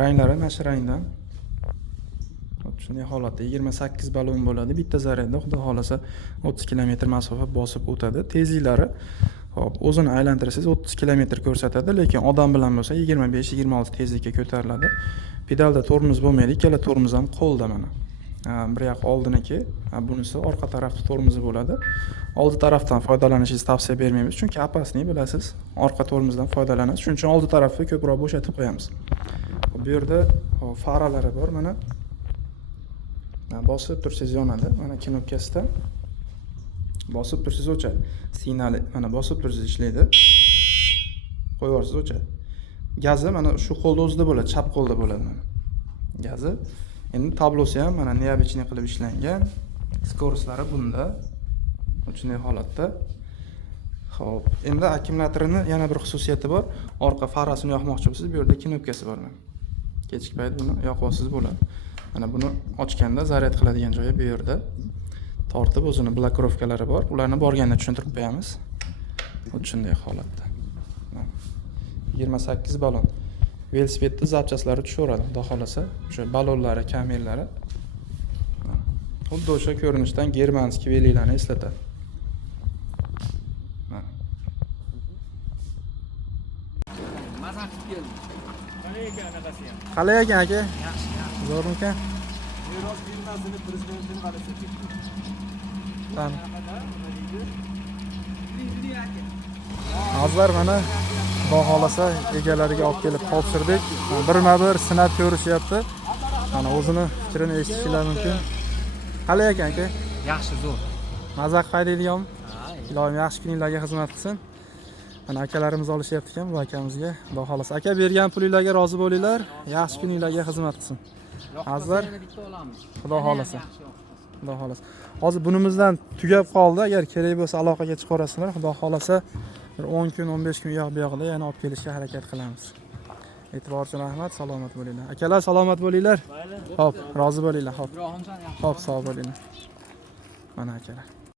Ranglari mana shu rangdan. Shunday holatda 28 balon bo'ladi. Bitta zaryadda xudo xolasa 30 km masofa bosib o'tadi. Tezliklari hop, o'zini aylantirsangiz 30 km ko'rsatadi, lekin odam bilan bo'lsa 25-26 tezlikka ko'tariladi. Pedalda tormoz bo'lmaydi, ikkala tormoz ham qo'lda mana. Bir yoq oldiniki, bunisi orqa tarafda tormozi bo'ladi. Oldi tarafdan foydalanishingizni tavsiya bermaymiz, chunki opasniy bilasiz. Orqa tormozdan foydalanasiz. Shuning uchun oldi tarafni ko'proq bo'shatib qo'yamiz. Bu yerda faralari bor mana. Bosib tursangiz yonadi. Mana knopkasidan bosib tursangiz o'chadi. Signali mana bosib tursangiz ishlaydi. Qo'yib yuborsangiz o'chadi. Gazi mana shu qo'lda o'zida bo'ladi, chap qo'lda bo'ladi mana. Gazi. Endi tablosi ham mana neobычный qilib ishlangan. Skoroslari bunda. Shunday holatda. Xo'p, endi akkumulyatorining yana bir xususiyati bor. Orqa farasini yoqmoqchi bo'lsangiz, bu yerda knopkasi bor mana. Kechki payt buni yoqib olsangiz bo'ladi. Mana buni ochganda zaryad qiladigan joyi bu yerda. Tortib o'zini blokirovkalari bor. Ularni borganda tushuntirib qo'yamiz. Shunday holatda. 28 balon. Velosipedning zapchaslari tushaveradi, xudo xolasa. O'sha balonlari, kamerlari. Xuddi o'sha ko'rinishdan germanskiy veliklarni eslatadi. Qalay ekan aka? Yaxshi. Zo'rmikan? Meros firmasini prezidentini qarasa. Hozir mana xudo xolasa egalariga olib kelib topshirdik. Birma-bir sinab ko'rishyapti. Mana o'zini fikrini eshitishingiz mumkin. Qalay ekan aka? Yaxshi, zo'r. Mazaq haydaydiganmi? Ilohim yaxshi kuningizga xizmat qilsin. Mana akalarimiz olishyapti ekan bu akamizga. Xudo xolasa aka bergan pulingizga rozi bo'linglar. Yaxshi kuningizga xizmat qilsin. Hozir bitta olamiz. Xudo xolasa. Xudo xolasa. Hozir bunimizdan tugab qoldi. Agar kerak bo'lsa aloqaga chiqarasizlar. Xudo xolasa bir 10 kun, 15 kun bu yoqda yana olib kelishga harakat qilamiz. E'tibor uchun rahmat, salomat bo'linglar. Akalar salomat bo'linglar. Xo'p, rozi bo'linglar. Xo'p. Xo'p, sog' bo'linglar. Mana akalar.